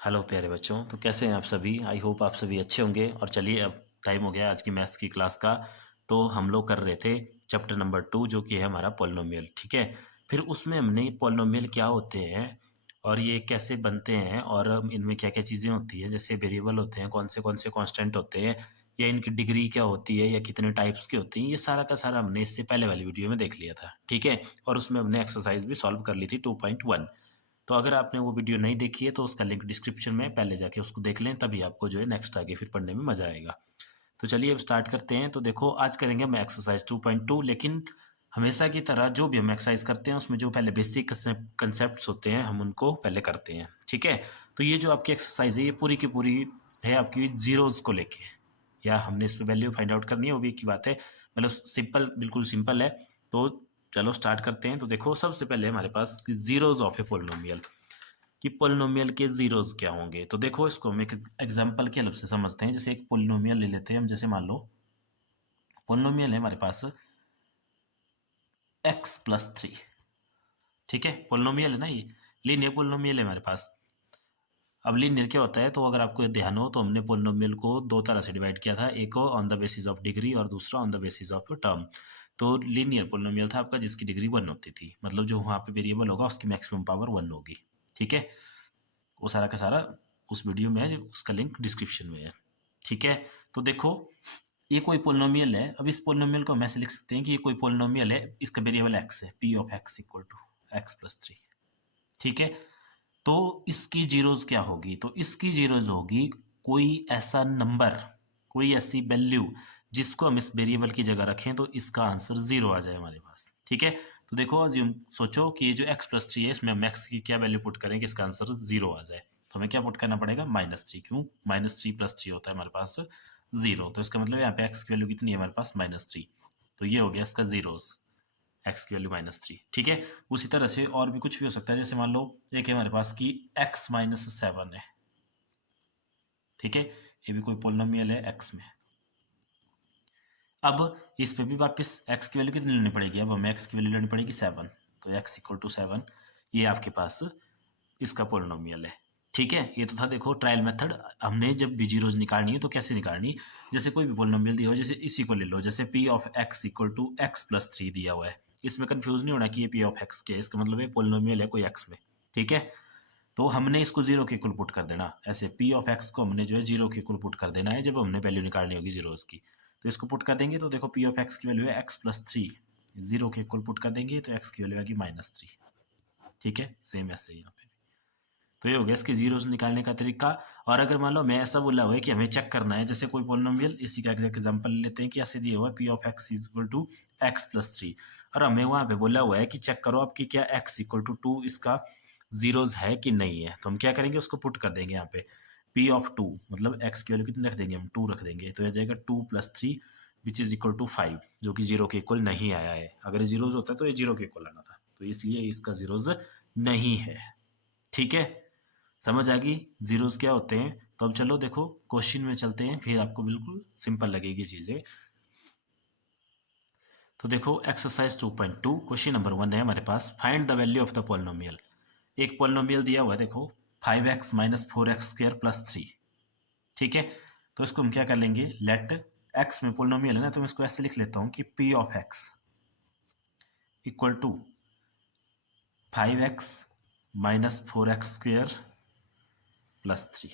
Hello प्यारे बच्चों। तो कैसे हैं आप सभी? आई होप आप सभी अच्छे होंगे। और चलिए, अब टाइम हो गया आज की मैथ्स की क्लास का। तो हम लोग कर रहे थे चैप्टर नंबर 2, जो कि है हमारा पॉलिनोमियल। ठीक है। फिर उसमें हमने पॉलिनोमियल क्या होते हैं और ये कैसे बनते हैं और इनमें क्या क्या चीज़ें होती हैं, जैसे वेरिएबल होते हैं, कौन से कांस्टेंट होते हैं, या इनकी डिग्री क्या होती है, या कितने टाइप्स के होते हैं, ये सारा का सारा हमने इससे पहले वाली वीडियो में देख लिया था। ठीक है। और उसमें हमने एक्सरसाइज भी सॉल्व कर ली थी 2.1। तो अगर आपने वो वीडियो नहीं देखी है तो उसका लिंक डिस्क्रिप्शन में, पहले जाके उसको देख लें, तभी आपको जो है नेक्स्ट आगे फिर पढ़ने में मज़ा आएगा। तो चलिए अब स्टार्ट करते हैं। तो देखो, आज करेंगे हम एक्सरसाइज 2.2, लेकिन हमेशा की तरह जो भी हम एक्सरसाइज करते हैं उसमें जो पहले बेसिक कंसेप्ट होते हैं हम उनको पहले करते हैं। ठीक है। तो ये जो आपकी एक्सरसाइज है ये पूरी की पूरी है आपकी जीरोज़ को लेके, या हमने इस पर वैल्यू फाइंड आउट करनी है, वो भी की बात है। मतलब सिंपल, बिल्कुल सिंपल है। तो चलो स्टार्ट करते हैं। तो देखो, सबसे पहले हमारे पास जीरोज ऑफ ए पोलिनोमियल, कि पोलिनोमियल के जीरोज क्या होंगे। तो देखो, इसको हम एक एग्जांपल के हेल्प से समझते हैं। जैसे एक पोलिनोमियल ले लेते हैं हम। जैसे मान लो पोलिनोमियल है हमारे पास x+3। ठीक है, पोलिनोमियल है ना ये, लीनियर पोलिनोमियल है हमारे पास। अब लीनियर क्या होता है, तो अगर आपको ध्यान हो तो हमने पोलिनोमियल को दो तरह से डिवाइड किया था, एक on the basis of degree और दूसरा on the basis of term. तो लीनियर पोलिनोमियल था आपका जिसकी डिग्री 1 होती थी, मतलब जो वहाँ पे वेरिएबल होगा उसकी मैक्सिमम पावर 1 होगी। ठीक है। वो सारा का सारा उस वीडियो में है, उसका लिंक डिस्क्रिप्शन में है। ठीक है। तो देखो, ये कोई पोलिनोमियल है। अब इस पोलिनोमियल को हम ऐसे लिख सकते हैं कि ये कोई पोलिनोमियल है, इसका वेरिएबल x है, p of x equal to x+3। ठीक है। तो इसकी जीरोज क्या होगी, तो इसकी जीरोज होगी कोई ऐसा नंबर, कोई ऐसी वैल्यू जिसको हम इस वेरिएबल की जगह रखें तो इसका आंसर 0 आ जाए हमारे पास। ठीक है। तो देखो, अज्यूम सोचो कि ये जो x+3 है इसमें हम x की क्या वैल्यू पुट करें कि इसका आंसर 0 आ जाए। तो हमें क्या पुट करना पड़ेगा, -3। क्यों? -3 + 3 होता है हमारे पास 0। तो इसका मतलब यहाँ पे x की वैल्यू कितनी है हमारे पास, -3। तो ये हो गया इसका जीरोस, एक्स की वैल्यू -3। ठीक है। उसी तरह से और भी कुछ भी हो सकता है। जैसे मान लो एक है हमारे पास कि x-7 है। ठीक है। ये भी कोई पोलिनोमियल है x में। अब इस पे भी वापस x की वैल्यू कितनी लेनी पड़ेगी, अब हमें x की वैल्यू लेनी पड़ेगी 7। तो x इक्वल टू 7, ये आपके पास इसका पोलिनोमियल है। ठीक है। ये तो था देखो ट्रायल मेथड। हमने जब भी जीरोज निकालनी है तो कैसे निकालनी, जैसे कोई भी पोलिनोमियल दिया हो, जैसे इसी को ले लो, जैसे p of x equal to x+3 दिया हुआ है। इसमें कंफ्यूज नहीं होना कि ये p ऑफ x क्या है, इसका मतलब है पोलिनोमियल है कोई x में। ठीक है। तो हमने इसको जीरो के इक्वल पुट कर देना, ऐसे p ऑफ x को हमने जो है जीरो के इक्वल पुट कर देना है जब हमने वैल्यू निकालनी होगी जीरोज की। तो इसको पुट कर देंगे तो देखो p ऑफ x की वैल्यू है x+3, जीरो के इक्वल पुट कर देंगे तो x की वैल्यू आएगी -3। ठीक है, सेम ऐसे ही यहाँ पे। तो ये हो गया इसके जीरोस निकालने का तरीका। और अगर मान लो हमें ऐसा बोला हुआ है कि हमें चेक करना है, जैसे कोई पोलिनोमियल, इसी का एग्जांपल लेते हैं कि ऐसे दिया हुआ है p of x is equal to x+3, और हमें वहां पे बोला हुआ है कि चेक करो आपकी क्या x इक्वल टू 2 इसका जीरोस है कि नहीं है। तो हम क्या करेंगे, उसको पुट कर देंगे यहाँ पे p ऑफ 2, मतलब x की वैल्यू कितनी रख देंगे हम, 2 रख देंगे। तो यह जाएगा 2+3 विच इज इक्वल टू 5, जो कि जीरो के इक्वल नहीं आया है। अगर जीरोस होता तो ये जीरो के इक्वल आना था, तो इसलिए इसका जीरोस नहीं है। ठीक है। समझ आ गई जीरोस क्या होते हैं। तो अब चलो देखो क्वेश्चन में चलते हैं, फिर आपको बिल्कुल सिंपल लगेगी चीजें। तो देखो एक्सरसाइज 2.2 क्वेश्चन नंबर 1 है हमारे पास, find the value of the polynomial. एक पोलिनोमियल दिया हुआ है देखो, 5x माइनस 4x² प्लस 3। ठीक है। तो इसको हम क्या कर लेंगे, लेट x में पोलिनोमियल है ना, तो मैं इसको ऐसे लिख लेता हूँ कि p of x equal to 5x minus 4x² plus 3।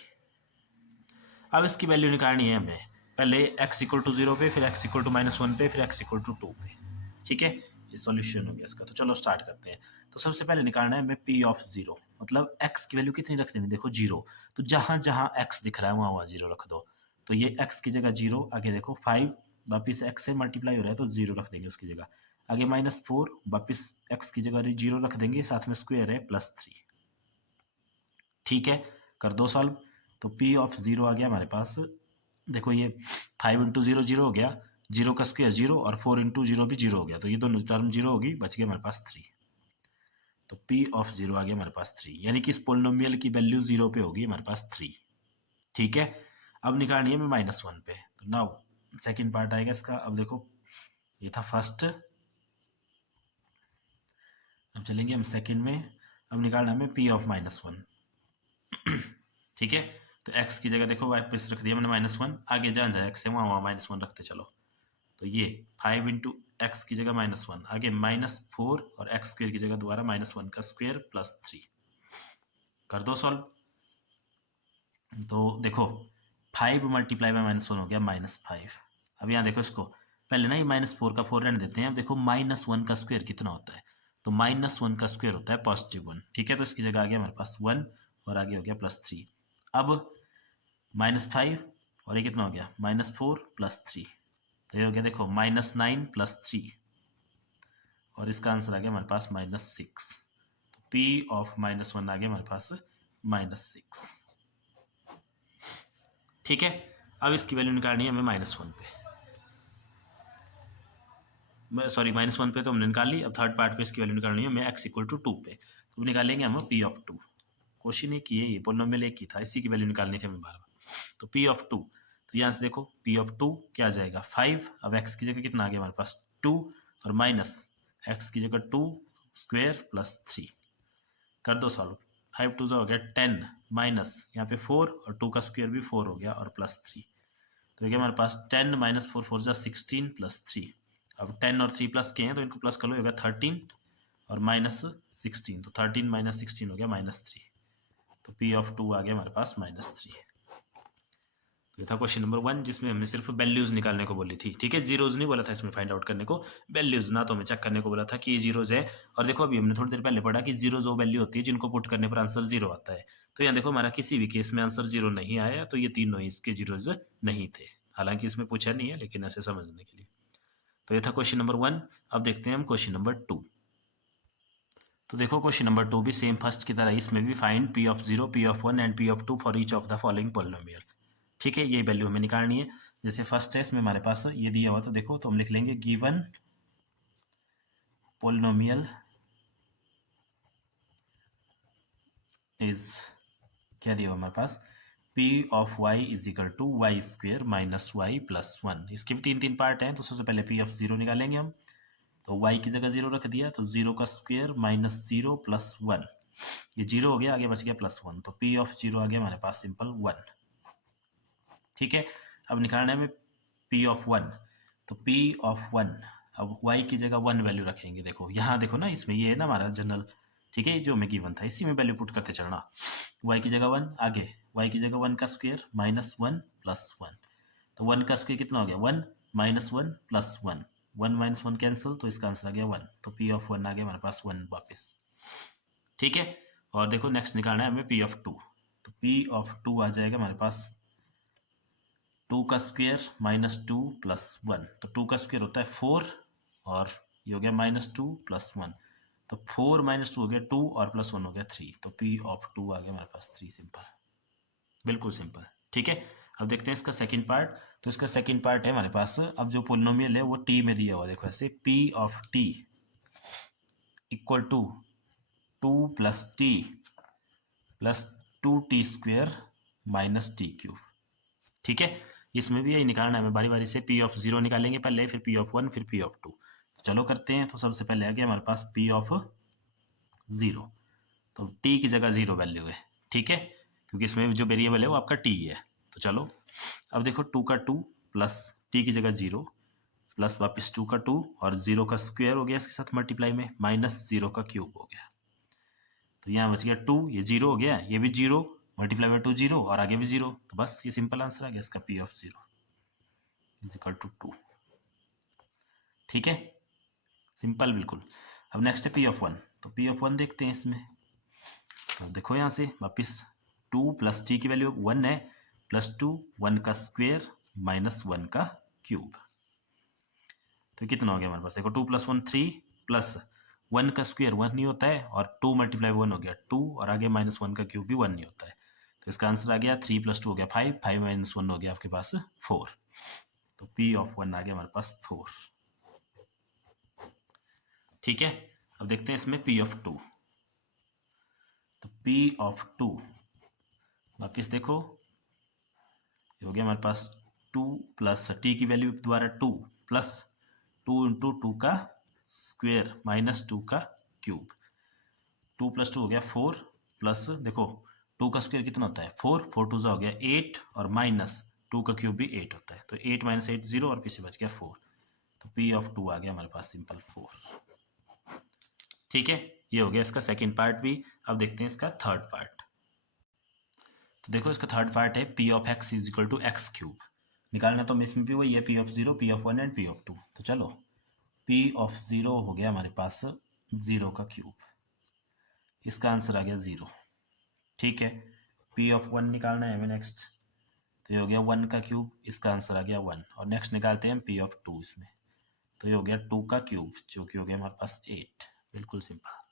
अब इसकी वैल्यू निकालनी है हमें, पहले x इक्वल टू 0 पे, फिर x इक्वल टू -1 पे, फिर x इक्वल टू 2 पे। ठीक है। ये सॉल्यूशन हो गया इसका। तो चलो स्टार्ट करते हैं। तो सबसे पहले निकालना है हमें p ऑफ 0, मतलब x की वैल्यू कितनी रख देनी, देखो 0। तो जहां जहां x दिख रहा है वहां वहां 0 रख दो। तो ये x की जगह 0, आगे देखो 5 वापिस x से मल्टीप्लाई हो रहा है तो 0 रख देंगे उसकी जगह। आगे -4 वापिस x की जगह 0 रख देंगे, साथ में स्क्वायर है +3। ठीक है। कर दो सॉल्व। तो p ऑफ 0 आ गया हमारे पास। देखो ये 5 इंटू 0 0 हो गया, 0 का स्क्वायर 0, और 4 इंटू 0 भी 0 हो गया, तो ये दोनों टर्म 0 होगी, बच गया हमारे पास 3। तो p ऑफ 0 आ गया हमारे पास 3, यानी कि इस पोलिनोमियल की वैल्यू 0 पे होगी हमारे पास 3। ठीक है। अब निकालनी है मैं -1 पे। तो नाउ सेकेंड पार्ट आएगा इसका। अब देखो ये था फर्स्ट, अब चलेंगे हम सेकेंड में। अब निकालना है हमें p ऑफ -1। ठीक है, तो x की जगह देखो वापस रख दिया मैंने -1, आगे जहाँ जहाँ x है वहाँ -1 रखते चलो। तो ये 5 इंटू एक्स की जगह -1, आगे -4 और एक्स स्क्वेयर की जगह दोबारा -1 का स्क्वेयर +3 कर दो सॉल्व। तो देखो 5 मल्टीप्लाई बाय -1 हो गया -5। अब यहाँ देखो इसको पहले ना ये -4 का 4 रहने देते हैं। अब देखो -1 का स्क्वेयर कितना होता है, तो -1 का स्क्वेयर होता है +1। ठीक है, तो इसकी जगह आ गया हमारे पास 1 और आगे हो गया +3। अब -5 और ये कितना हो गया -4 +3, तो ये हो गया देखो -9 +3 और इसका आंसर आ गया हमारे पास -6। तो P ऑफ -1 आ गया हमारे पास -6। ठीक है, अब इसकी वैल्यू निकालनी है हमें -1 पे, सॉरी -1 पे तो हमने निकाल ली। अब थर्ड पार्ट पे इसकी वैल्यू निकालनी है हमें x = 2 पे, तो निकालेंगे हम P ऑफ 2। क्वेश्चन एक ही है, ये पोलिनोमियल एक ही था, इसी की वैल्यू निकालने के हमें बार बार। तो P ऑफ 2, तो यहाँ से देखो P ऑफ 2 क्या आ जाएगा 5। अब x की जगह कितना आ गया हमारे पास 2 और माइनस x की जगह 2 स्क्वेयर +3 कर दो सॉल्व। 5 2 हो गया 10 माइनस यहाँ पे 4 और 2 का स्क्वायर भी 4 हो गया और +3, तो ये हमारे पास 10 - 4 4 16 +3। अब 10 और 3 प्लस के हैं तो इनको प्लस कर लो, होगा 13 और -16, तो 13 - 16 हो गया -3। तो P ऑफ 2 आ गया हमारे पास -3। तो ये था क्वेश्चन नंबर 1, जिसमें हमने सिर्फ वैल्यूज निकालने को बोली थी। ठीक है, जीरोज नहीं बोला था इसमें फाइंड आउट करने को, वैल्यूज ना तो हमें चेक करने को बोला था कि ये जीरोज है। और देखो अभी हमने थोड़ी देर पहले पढ़ा कि जीरोज वो वैल्यू होती है जिनको पुट करने पर आंसर 0 आता है। तो यहाँ देखो हमारा किसी भी केस में आंसर 0 नहीं आया, तो ये तीनों ही इसके जीरोज नहीं थे। हालांकि इसमें पूछा नहीं है, लेकिन ऐसे समझने के लिए। तो ये था क्वेश्चन नंबर 1। अब देखते हैं हम क्वेश्चन नंबर 2। तो देखो क्वेश्चन नंबर 2 भी सेम फर्स्ट की तरह, इसमें भी find P of 0, P of 1 and P of 2 for each of the following polynomial. ठीक है, ये वैल्यू हमें निकालनी है। जैसे फर्स्ट है इसमें हमारे पास ये दिया हुआ, तो देखो तो हम लिख लेंगे गिवन पोलिनोमियल इज, क्या दिया हुआ हमारे पास P of y = y² - y + 1। इसके भी 3 पार्ट हैं, तो सबसे पहले P ऑफ 0 निकालेंगे हम। तो y की जगह 0 रख दिया, तो 0 का स्क्वायर -0 + 1, ये 0 हो गया, आगे बच गया +1, तो P ऑफ 0 आ गया हमारे पास सिंपल 1। ठीक है, अब निकालना है हमें P ऑफ 1, तो P ऑफ 1, अब y की जगह 1 वैल्यू रखेंगे। देखो यहाँ देखो ना, इसमें ये है ना हमारा जनरल। ठीक है, जो हमें गिवन था इसी में वैल्यू पुट करते चलना। y की जगह 1, आगे y की जगह 1 का स्क्वायर -1 + 1, तो 1 का स्क्वायर कितना हो गया 1 - 1 + 1, 1 - 1 कैंसिल, तो इसका आंसर आ गया 1। तो P ऑफ 1 आ गया हमारे पास 1 वापस। ठीक है, और देखो नेक्स्ट निकालना है हमें P ऑफ 2, तो P ऑफ 2 आ जाएगा हमारे पास 2 का स्क्वायर -2 + 1, तो 2 का स्क्वायर होता है 4 और ये हो गया -2 + 1, तो 4 - 2 हो गया 2 और +1 हो गया 3, तो P ऑफ 2 आ गया हमारे पास 3। सिंपल, बिल्कुल सिंपल। ठीक है, अब देखते हैं इसका सेकंड पार्ट। तो इसका सेकंड पार्ट है हमारे पास, अब जो पोलिनोमियल है वो टी में दिया हुआ, देखो ऐसे P of t = 2 + t + 2t² - t³। ठीक है, इसमें भी यही निकालना है हमें बारी बारी से। P ऑफ 0 निकालेंगे पहले, फिर P ऑफ 1, फिर P ऑफ 2। तो चलो करते हैं। तो सबसे पहले आ गया हमारे पास P ऑफ 0, तो t की जगह 0 वैल्यू है। ठीक है, क्योंकि इसमें जो वेरिएबल है वो आपका t है। तो चलो अब देखो 2 का 2 प्लस t की जगह 0 प्लस वापस 2 का 2 और 0 का स्क्वायर हो गया इसके साथ मल्टीप्लाई में, -0 का क्यूब हो गया। तो यहाँ बच गया 2, ये 0 हो गया, ये भी 0 मल्टीप्लाई बाय 2 0 और आगे भी 0, तो बस ये सिंपल आंसर आ गया इसका P ऑफ 0 = 2। ठीक है, सिंपल बिल्कुल। अब नेक्स्ट है P ऑफ 1, तो P ऑफ 1 देखते हैं इसमें। तो देखो यहाँ से वापस 2 + t की वैल्यू 1 है, +2 1 का स्क्वायर -1 का क्यूब, तो कितना हो गया हमारे पास, देखो 2 + 1 3 प्लस 1 का स्क्वायर 1 नहीं होता है, और 2 × 1 हो गया 2 और आगे -1 का क्यूब भी 1 नहीं होता है। तो इसका आंसर आ गया 3 + 2 हो गया 5, 5 - 1 हो गया आपके पास 4, तो P ऑफ 1 आ गया हमारे पास 4। ठीक है, अब देखते हैं इसमें P ऑफ 2, तो P ऑफ 2 वापिस देखो ये हो गया हमारे पास 2 प्लस t की वैल्यू दोबारा 2 प्लस 2 × 2 का स्क्वायर -2 का क्यूब, 2 + 2 हो गया 4 प्लस देखो 2 का स्क्वायर कितना होता है 4, 4 टू हो गया 8 और माइनस 2 का क्यूब भी 8 होता है, तो 8 माइनस 8 0 और पीछे बच गया 4, तो P ऑफ 2 आ गया हमारे पास सिंपल 4। ठीक है, ये हो गया इसका सेकेंड पार्ट भी। अब देखते हैं इसका थर्ड पार्ट। तो देखो इसका थर्ड पार्ट है P of x is equal to x cube. निकालना तो इसमें भी वही है P of 0, P of 1 and P of 2। तो चलो P ऑफ 0 हो गया हमारे पास 0 का क्यूब, इसका आंसर आ गया 0। ठीक है, P ऑफ 1 निकालना है हमें नेक्स्ट, तो ये हो गया 1 का क्यूब, इसका आंसर आ गया 1। और नेक्स्ट निकालते हैं P ऑफ 2 इसमें, तो ये हो गया 2 का क्यूब जो कि हो गया हमारे पास 8। बिल्कुल सिंपल,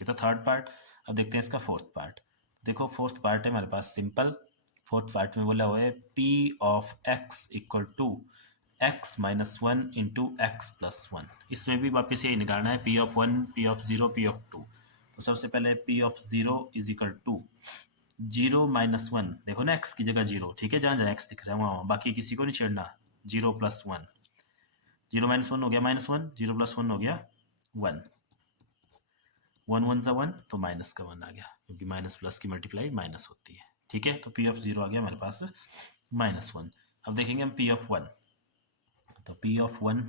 ये तो थर्ड पार्ट। अब देखते हैं इसका फोर्थ पार्ट। देखो फोर्थ पार्ट है हमारे पास सिंपल। फोर्थ पार्ट में बोला हुआ है P of x equal to x minus 1 into x plus 1। इसमें भी वापस यही निकालना है P of 1, P of 0, P of 2। तो सबसे पहले P of 0 is equal to 0 minus 1, देखो ना x की जगह 0, ठीक है, जहाँ जहाँ x दिख रहा है वहाँ बाकी किसी को नहीं छेड़ना। 0 प्लस 1, 0 माइनस 1 हो गया माइनस 1, 0 प्लस 1 हो गया 1, 1 1 सा 1, तो माइनस का 1 आ गया, क्योंकि माइनस प्लस की मल्टीप्लाई माइनस होती है। ठीक है, तो P ऑफ 0 आ गया हमारे पास माइनस 1। अब देखेंगे हम P ऑफ 1, तो P ऑफ 1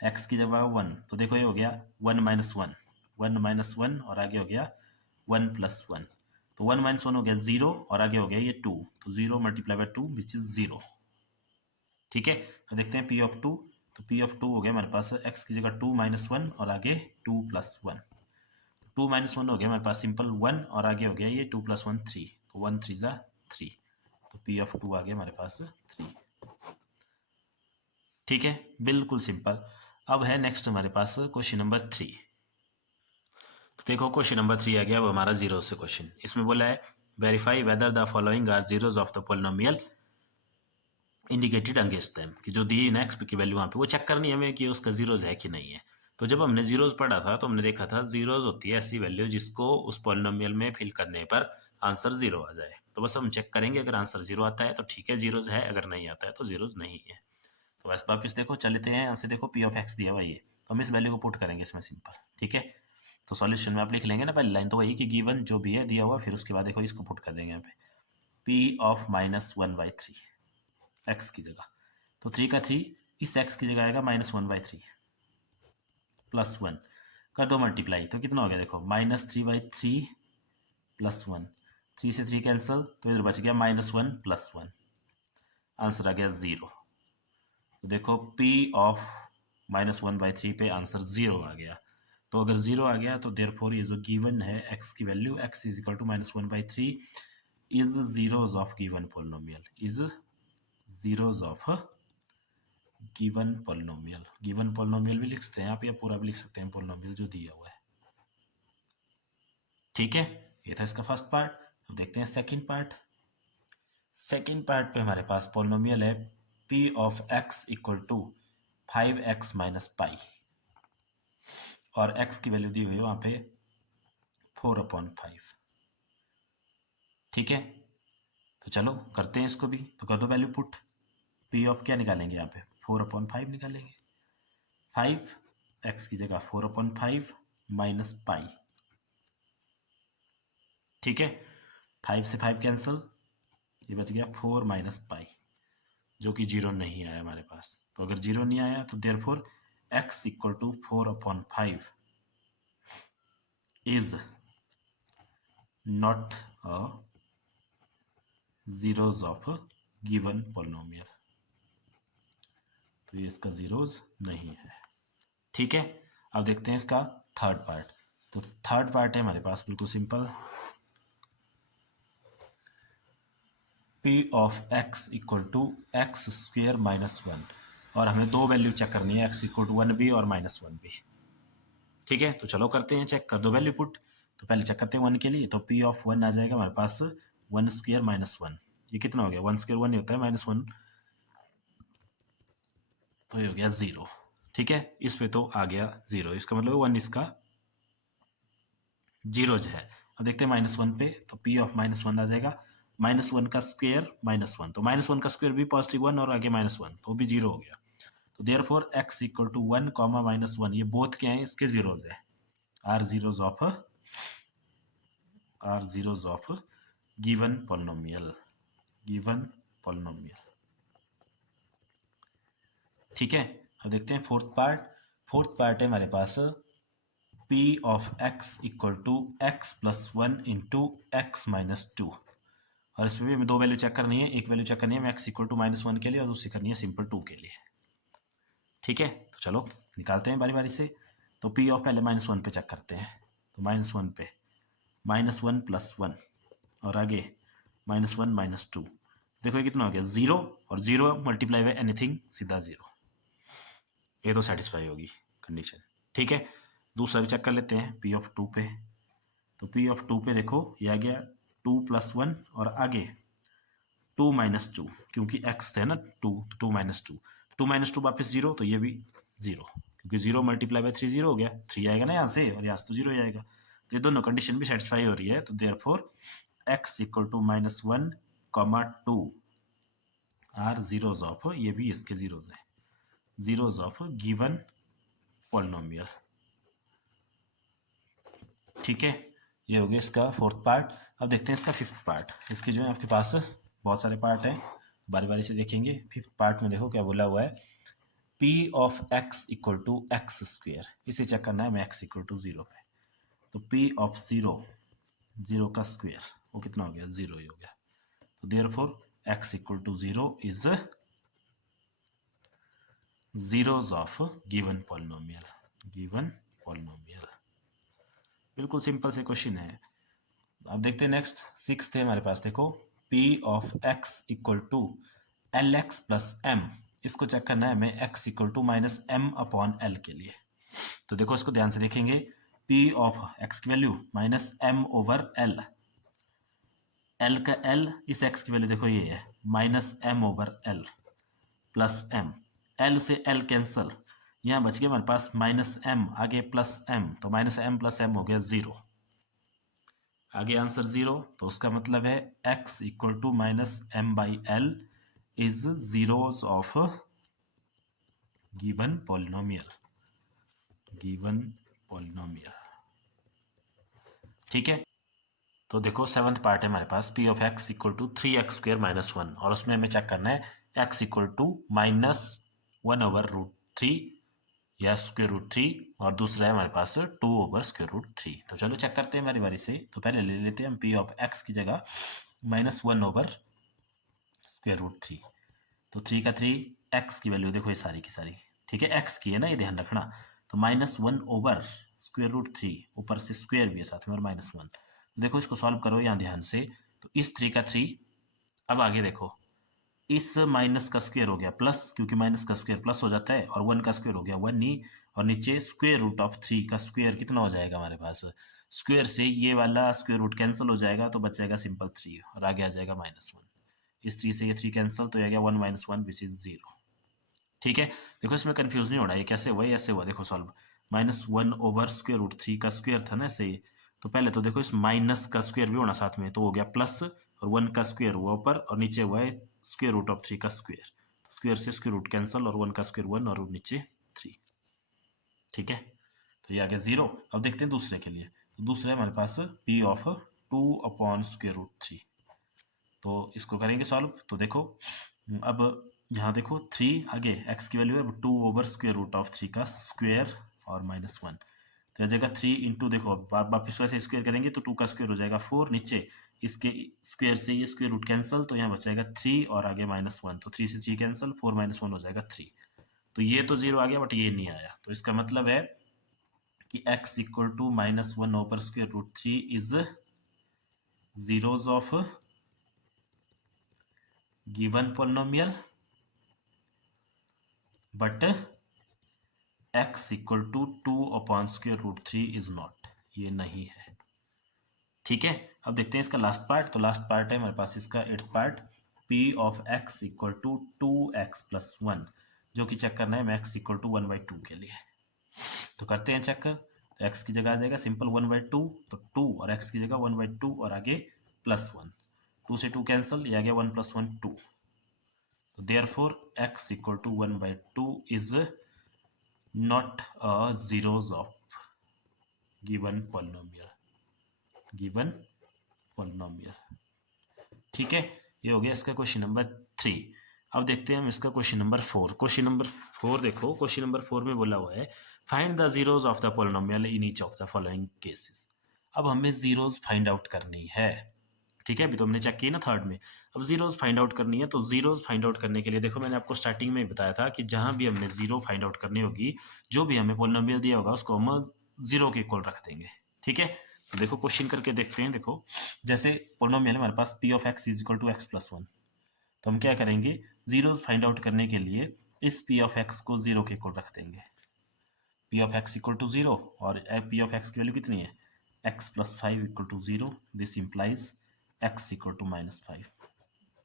x की जगह 1, तो देखो ये हो गया 1 माइनस 1, 1 माइनस 1 और आगे हो गया 1 प्लस 1, तो 1 माइनस 1 हो गया 0 और आगे हो गया ये 2, तो 0 मल्टीप्लाई बाय 2 विच इज 0। ठीक है, अब देखते हैं P ऑफ 2, तो P ऑफ 2 हो गया हमारे पास x की जगह 2 माइनस 1 और आगे 2 प्लस 1, 2 माइनस 1 हो गया हमारे पास सिंपल 1 और आगे हो गया ये 2 प्लस 1 3, तो 1 3 ज़ा 3, तो P ऑफ 2 आ गया हमारे पास 3। ठीक है, बिल्कुल सिंपल। अब है नेक्स्ट हमारे पास क्वेश्चन नंबर 3। तो देखो क्वेश्चन नंबर 3 आ गया अब हमारा जीरो से क्वेश्चन। इसमें बोला है verify whether the following are zeros of the polynomial indicated against them, कि जो दी ना एक्स की वैल्यू वहाँ पे वो चेक करनी है हमें कि उसका जीरोज है कि नहीं है। तो जब हमने जीरोज पढ़ा था तो हमने देखा था जीरोज होती है ऐसी वैल्यू जिसको उस पोलिनोमियल में फिल करने पर आंसर जीरो आ जाए। तो बस हम चेक करेंगे, अगर आंसर जीरो आता है तो ठीक है जीरोज है, अगर नहीं आता है तो जीरोज नहीं है। तो बस वापिस देखो चलते हैं यहाँ से, देखो P ऑफ एक्स दिया हुआ ये, तो हम इस वैल्यू को पुट करेंगे इसमें सिंपल। ठीक है, तो सॉल्यूशन में आप लिख लेंगे ना पहली लाइन, तो वही कि गिवन जो भी है दिया हुआ, फिर उसके बाद देखो इसको पुट कर देंगे यहाँ पे P ऑफ माइनस 1/3 एक्स की जगह, तो 3 का 3 इस x की जगह आएगा -1/3 प्लस 1 कर दो मल्टीप्लाई, तो कितना हो गया देखो -3/3 प्लस 1, 3 से 3 कैंसिल, तो इधर बच गया -1 प्लस 1, आंसर आ गया 0। तो देखो P ऑफ -1/3 पे आंसर 0 आ गया। तो अगर 0 आ गया तो देयरफॉर ये जो गिवन है x की value x is equal to -1/3 is zeros of given polynomial, is zeros of given polynomial. Given polynomial भी लिख सकते हैं आप या पूरा भी लिख सकते हैं पोलिनोमियल जो दिया हुआ है। ठीक है, ये था इसका फर्स्ट पार्ट। अब देखते हैं सेकंड पार्ट। सेकंड पार्ट पे हमारे पास पोलिनोमियल है P of x equal to 5x minus pi, और x की वैल्यू दी हुई है वहां पे 4/5। ठीक है, तो चलो करते हैं इसको भी, तो कर दो वैल्यू पुट। P ऑफ क्या निकालेंगे यहाँ पे 4/5 निकालेंगे, 5 x की जगह 4/5 माइनस पाई। ठीक है, 5 से 5 कैंसिल, ये बच गया 4 माइनस पाई, जो कि 0 नहीं आया हमारे पास। तो अगर 0 नहीं आया तो therefore x equal to 4/5 is not a zeros of given polynomial, तो ये इसका जीरोज नहीं है। ठीक है, अब देखते हैं इसका थर्ड पार्ट। तो थर्ड पार्ट है हमारे पास बिल्कुल simple, P of x equal to x square minus 1, और हमें दो वैल्यू चेक करनी है x इक्वल टू 1 भी और -1 भी। ठीक है, तो चलो करते हैं चेक, कर दो वैल्यू पुट। तो पहले चेक करते हैं 1 के लिए, तो P ऑफ 1 आ जाएगा हमारे पास 1 स्क्वेयर माइनस 1, ये कितना हो गया 1 स्क्वेयर 1 ही होता है -1, तो ये हो गया 0। ठीक है, इस पे तो आ गया 0, इसका मतलब 1 इसका जीरोज है। अब देखते हैं -1 पे, तो P ऑफ -1 आ जाएगा -1 का स्क्वायर -1, तो -1 का स्क्वायर भी पॉजिटिव 1 और आगे -1, तो भी 0 हो गया। तो देयरफॉर x इक्वल टू 1, -1, ये बोथ क्या है इसके जीरोज है, are zeros of are zeros of given polynomial, given polynomial. ठीक है, अब देखते हैं फोर्थ पार्ट। फोर्थ पार्ट है हमारे पास p of x equal to x plus one into x minus two, और इसमें भी हमें दो वैल्यू चेक करनी है। एक वैल्यू चेक करनी है x equal to minus one के लिए और दूसरी करनी है सिंपल टू के लिए। ठीक है, तो चलो निकालते हैं बारी बारी से। तो p ऑफ पहले माइनस वन पे चेक करते हैं। तो माइनस वन पे माइनस वन प्लस वन और आगे माइनस वन माइनस टू, देखो ये कितना हो गया जीरो, और जीरो मल्टीप्लाई बाय एनीथिंग सीधा जीरो, ये तो सेटिस्फाई होगी कंडीशन। ठीक है, दूसरा भी चेक कर लेते हैं p ऑफ टू पे। तो p ऑफ टू पे देखो ये आ गया टू प्लस वन और आगे टू माइनस टू, क्योंकि x थे ना टू, तो two minus two, two minus two वापस जीरो, तो ये भी जीरो, क्योंकि zero multiply by three zero हो गया, थ्री आएगा ना यहाँ से और यहाँ से तो जीरो ही आएगा। तो ये दोनों कंडीशन भी सेटिस्फाई हो रही है। तो therefore x equal to minus one comma two are zeros of, ये भी इसके जीरोज है, जीरोज ऑफ गिवन पॉलिनोमियल। ठीक है, ये हो गया इसका फोर्थ पार्ट। अब देखते हैं इसका फिफ्थ पार्ट। इसके जो है आपके पास बहुत सारे पार्ट हैं, बारी बारी से देखेंगे। फिफ्थ पार्ट में देखो क्या बोला हुआ है, p of x equal to x square, इसे चेक करना है हमें x इक्वल टू जीरो पे। तो p ऑफ जीरो, जीरो का स्क्वेयर, वो कितना हो गया, जीरो ही हो गया। तो therefore x equal to zero is zeros of given polynomial, given polynomial. बिल्कुल सिंपल से क्वेश्चन है। अब देखते हैं नेक्स्ट सिक्स्थ है हमारे पास। देखो p of x equal to L x plus M, इसको चेक करना है हमें x equal to minus M upon L के लिए। तो देखो इसको ध्यान से देखेंगे, p ऑफ x की value minus M over L, L का एल, इस x की वैल्यू देखो ये है minus M over L plus M, L से एल कैंसल, यहाँ बच गया हमारे पास माइनस एम, आगे प्लस एम, तो माइनस एम प्लस एम हो गया जीरो, आगे आंसर जीरो। तो उसका मतलब है x equal to minus M by L is zeros of given polynomial, given polynomial. ठीक है, तो देखो सेवंथ पार्ट है हमारे पास, p of x equal to three x square minus one, और उसमें हमें चेक करना है x equal to minus one over root three या स्क्वेयर रूट थ्री, और दूसरा है हमारे पास two over square root three. तो चलो चेक करते हैं बारी बारी से। तो पहले ले लेते हैं हम p ऑफ x की जगह minus one over square root three. तो थ्री का थ्री, x की वैल्यू देखो ये सारी की सारी, ठीक है x की है ना, ये ध्यान रखना। तो minus one over square root three, ऊपर से स्क्वेयर भी है साथ में और माइनस वन। देखो इसको सॉल्व करो यहाँ ध्यान से। तो इस थ्री का थ्री, अब आगे देखो इस माइनस का स्क्वेयर हो गया प्लस, क्योंकि माइनस का स्क्वेयर प्लस हो जाता है, और वन का स्क्वेयर हो गया वन ही, और नीचे स्क्वेयर रूट ऑफ थ्री का स्क्वेयर कितना हो जाएगा हमारे पास, स्क्वेयर से ये वाला स्क्वेयर रूट कैंसिल हो जाएगा, तो बच जाएगा सिंपल थ्री, और आगे आ जाएगा माइनस वन। इस थ्री से ये थ्री कैंसिल, तो आ गया one minus one which is zero. ठीक है, देखो इसमें कंफ्यूज नहीं होना, ये कैसे हुआ ऐसे हुआ, देखो solve, minus one over square root three का स्क्वेयर था ना ऐसे। तो पहले तो देखो इस माइनस का स्क्वेयर भी होना साथ में, तो हो गया प्लस, और वन का स्क्वेयर हुआ ऊपर, और नीचे हुआ है स्क्वेयर रूट ऑफ थ्री का स्क्वेयर, स्क्वेयर से स्क्वेयर रूट कैंसल, और वन का स्क्वेयर वन और नीचे थ्री। ठीक है, तो ये आ गया जीरो। अब देखते हैं दूसरे के लिए। तो दूसरे हमारे पास p of two upon square root three, तो इसको करेंगे सॉल्व। तो देखो अब यहाँ देखो थ्री, आगे x की वैल्यू है two over square root of three का स्क्वेयर और माइनस वन, तो जगह थ्री इंटू, देखो वापिस वैसे स्क्वेयर करेंगे तो टू का स्क्वेयर हो जाएगा फोर, नीचे इसके स्क्वेयर से ये स्क्वेयर रूट कैंसिल, तो यहाँ बचाएगा थ्री और आगे माइनस वन, तो थ्री से three cancel, four minus one हो जाएगा थ्री। तो ये तो जीरो आ गया बट ये नहीं आया, तो इसका मतलब है कि x equal to minus one over square root three is zeros of given polynomial, but x equal to two upon square root three is not, ये नहीं है। ठीक है, अब देखते हैं इसका लास्ट पार्ट। तो लास्ट पार्ट है हमारे पास इसका eighth part, p of x equal to two x plus one, जो कि चेक करना है x equal to one by two के लिए। तो करते हैं चेक। तो x की जगह आ जाएगा सिंपल वन बाई टू, तो टू और x की जगह वन बाई टू और आगे प्लस वन, टू से टू कैंसिल, ये आ गया वन प्लस वन टू। तो therefore x equal to one by two is not zeros of given polynomial, given polynomial. ठीक है, ये हो गया इसका क्वेश्चन नंबर 3। अब देखते हैं हम इसका क्वेश्चन नंबर 4। क्वेश्चन नंबर 4 देखो, क्वेश्चन नंबर 4 में बोला हुआ है find the zeros of the polynomial in each of the following cases. अब हमें जीरोस फाइंड आउट करनी है। ठीक है, अभी तो हमने चेक की ना थर्ड में, अब जीरोस फाइंड आउट करनी है। तो जीरोस फाइंड आउट करने के लिए देखो, मैंने आपको स्टार्टिंग में ही बताया था कि जहां भी हमने जीरो फाइंड आउट करनी होगी, जो भी हमें पोलिनोमियल दिया होगा उसको हम जीरो के इक्वल रख देंगे। ठीक है, तो देखो क्वेश्चन करके देखते हैं। देखो जैसे पोलिनोमियल हमारे पास p of x is equal to x plus 1, तो हम क्या करेंगे, जीरोस फाइंड आउट करने के लिए इस p ऑफ x को जीरो के इक्वल रख देंगे। p of x equal to zero, और p ऑफ x की वैल्यू कितनी है, x plus 5 equal to zero. This implies x equal to -5।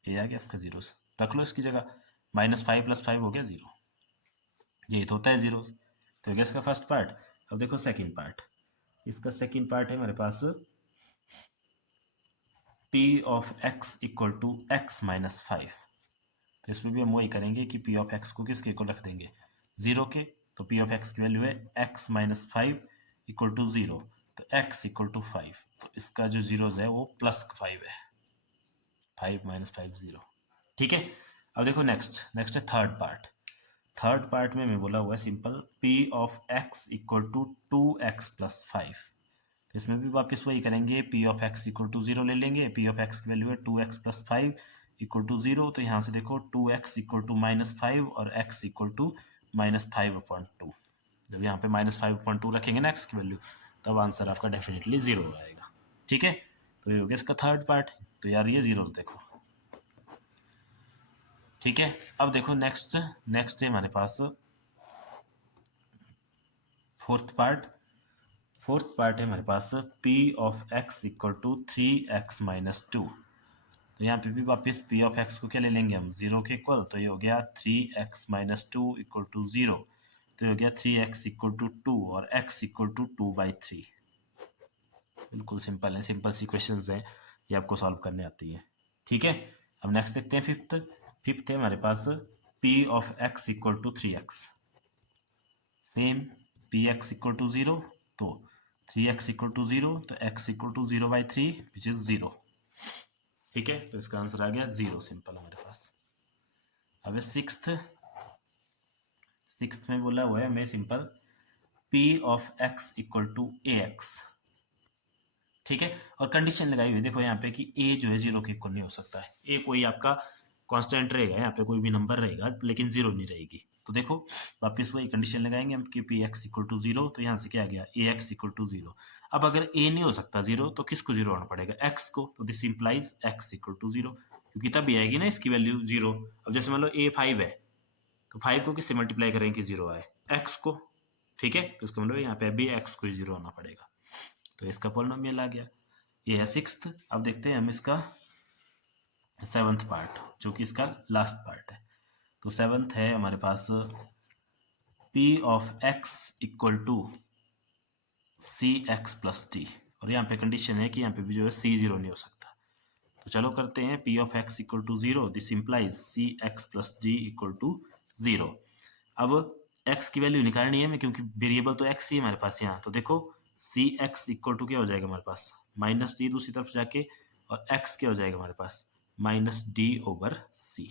ये आ गया इसका जीरो, रख लो इसकी जगह, -5 प्लस 5 हो गया जीरो। यही तो होता है जीरो। तो हो गया इसका फर्स्ट पार्ट। अब देखो सेकंड पार्ट, इसका सेकंड पार्ट है हमारे पास p of x equal to x minus 5। तो इसमें भी हम वही करेंगे कि p ऑफ x को किसके इक्वल रख देंगे, जीरो के। तो p ऑफ x की वैल्यू है x minus 5 equal to zero, तो x इक्वल टू 5। तो इसका जो जीरोज है वो +5 है, 5 माइनस 5 0। ठीक है, अब देखो नेक्स्ट है थर्ड पार्ट। थर्ड पार्ट में मैं बोला हुआ है simple p of x equal to 2x plus 5। इसमें भी वापस वही करेंगे, p of x equal to zero ले लेंगे। p ऑफ x की वैल्यू है 2x plus 5 equal to zero. तो यहाँ से देखो 2x इक्वल टू -5 और x इक्वल टू -5/2। जब यहाँ पे -5/2 रखेंगे ना x की वैल्यू, तब आंसर आपका डेफिनेटली जीरो आएगा। ठीक है, तो ये हो गया इसका थर्ड पार्ट। तो यार ये जीरो देखो। ठीक है, अब देखो नेक्स्ट है हमारे पास फोर्थ पार्ट है हमारे पास p of x equal to 3x minus 2। तो यहाँ पे भी वापस p ऑफ x को क्या ले लेंगे हम, जीरो के इक्वल। तो ये हो गया 3x minus 2 equal to zero. तो ये हो गया 3x इक्वल टू 2 और x इक्वल टू 2/3। बिल्कुल सिंपल है, सिंपल सी क्वेश्चन है, ये आपको सॉल्व करने आती है। ठीक है, अब नेक्स्ट देखते हैं फिफ्थ है हमारे पास p of x equal to 3x। Same px equal to zero, तो 3x इक्वल टू जीरो, तो x equal to 0/3 which is zero. ठीक है, तो इसका आंसर आ गया जीरो, सिंपल हमारे पास। अब सिक्स्थ में बोला हुआ है हमें simple p of x equal to ax। ठीक है, और कंडीशन लगाई हुई देखो यहाँ पे कि a जो है जीरो के इक्वल नहीं हो सकता है। a कोई आपका कांस्टेंट रहेगा, यहाँ पे कोई भी नंबर रहेगा लेकिन जीरो नहीं रहेगी। तो देखो वापस वही कंडीशन लगाएंगे हम कि p x equal to zero. तो यहाँ से क्या आ गया, a x equal to zero. अब अगर ए नहीं हो सकता जीरो, तो किसको जीरो होना पड़ेगा, एक्स को। तो this implies x equal to zero, क्योंकि तभी आएगी ना इसकी वैल्यू जीरो। अब जैसे मान लो ए 5 है, तो 5 को किससे मल्टीप्लाई करेंगे कि जीरो आए, एक्स को। ठीक है, तो इसका मतलब यहाँ पे अभी एक्स को ही जीरो होना पड़ेगा। तो इसका पॉलिनोमियल आ गया। ये है सिक्स्थ। अब देखते हैं हम इसका सेवंथ पार्ट, जो कि इसका लास्ट पार्ट है। तो सेवंथ है हमारे पास p of x equal to c x plus t. और यहाँ पे कंडीशन है कि यहाँ पे भी जो है c जीरो नहीं हो सकता। तो चलो करते हैं, p of x equal to zero, this implies c x plus d equal to zero. अब x की वैल्यू निकालनी है हमें, क्योंकि वेरिएबल तो x ही हमारे पास यहाँ। तो देखो सी एक्स इक्वल टू क्या हो जाएगा हमारे पास, माइनस डी दूसरी तरफ जाके, और x क्या हो जाएगा हमारे पास, -d/c।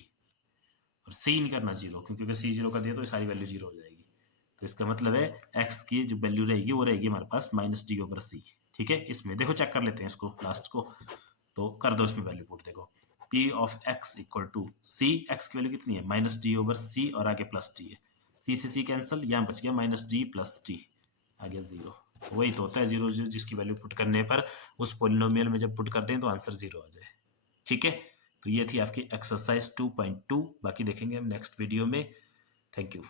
और सी नहीं करना जीरो, क्योंकि अगर सी जीरो कर दिया तो सारी वैल्यू जीरो हो जाएगी। तो इसका मतलब है एक्स की जो वैल्यू रहेगी वो रहेगी हमारे पास -d/c। ठीक है, इसमें देखो चेक कर लेते हैं इसको लास्ट को। तो कर दो इसमें वैल्यू पुट, देखो p of x equal to c, x की वैल्यू कितनी है, -d/c, और आगे प्लस टी है। सी से सी कैंसिल, यहाँ बच गया -d+t, आ गया जीरो। वही तो होता है जीरो, जिसकी वैल्यू पुट करने पर उस पोलिनोमियल में जब पुट करते हैं तो आंसर जीरो आ जाए। ठीक है, तो ये थी आपकी एक्सरसाइज 2.2। बाकी देखेंगे हम नेक्स्ट वीडियो में। Thank you.